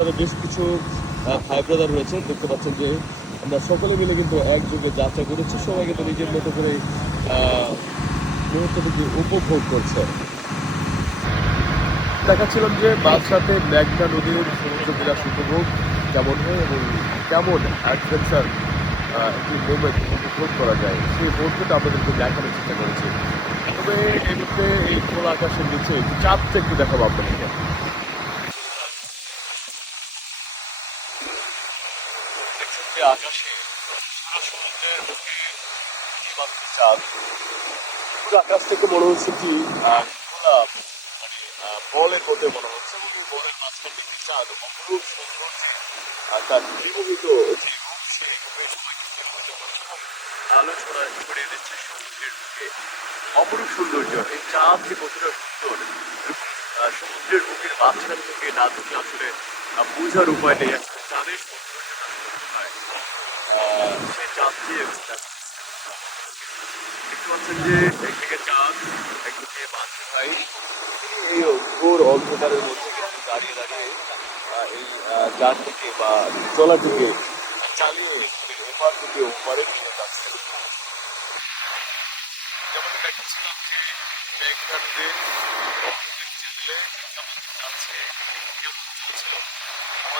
তারা বেশ কিছু ভাই ব্রাদার রয়েছে। দেখতে পাচ্ছেন যে আমরা সকলে মিলে কিন্তু একযোগে যাত্রা করেছি। সবাই কিন্তু নিজের মতো করে মুহূর্তটুকু উপভোগ করছে। দেখাচ্ছিলাম যে বাদশাতে মেঘনা নদীর সমুদ্র বিলাস উপভোগ কেমন হয় এবং কেমন অ্যাডভেঞ্চার একটি মোমেন্ট উপভোগ করা যায়? সেই মুহূর্তটা আপনাদেরকে দেখানোর চেষ্টা করেছি। তবে এই মুহূর্তে এই খোলা আকাশের নিচে চাঁদটা একটু দেখাবো আপনাদেরকে। যে আকাশে সারা সমুদ্রের বুকে হিমান্ত চাঁদ পুরো আকাশ থেকে মনে হচ্ছে কি খোলা মানে বলের মধ্যে মনে হচ্ছে এবং বলের মাঝখান থেকে চাঁদ অপরূপ সৌন্দর্যে, আর তার বিমোহিত যে রূপ সেই রূপে সবাইকে বিমোহিত এবং আলো ছড়া ছড়িয়ে দিচ্ছে সমুদ্রের বুকে। অপরূপ সৌন্দর্য, এই চাঁদ যে কতটা সুন্দর সমুদ্রের বুকের মাঝখান থেকে না আসলে বোঝার উপায় নেই। আহ, সেই চাঁদ দিয়ে দেখতে পাচ্ছেন যে একদিকে চাঁদ একদিকে বাদশা ভাই এই ঘোর অন্ধকারের মধ্যে কিন্তু দাঁড়িয়ে দাঁড়িয়ে এই যানটিকে বা ট্রলারটিকে চালিয়ে ওপার থেকে ওপারে নিয়ে যাচ্ছেন যেমন দেখেছিলাম যে মেঘনাতে চ্যানেলে কেমন যাচ্ছে কেমন চলছিল আমাদের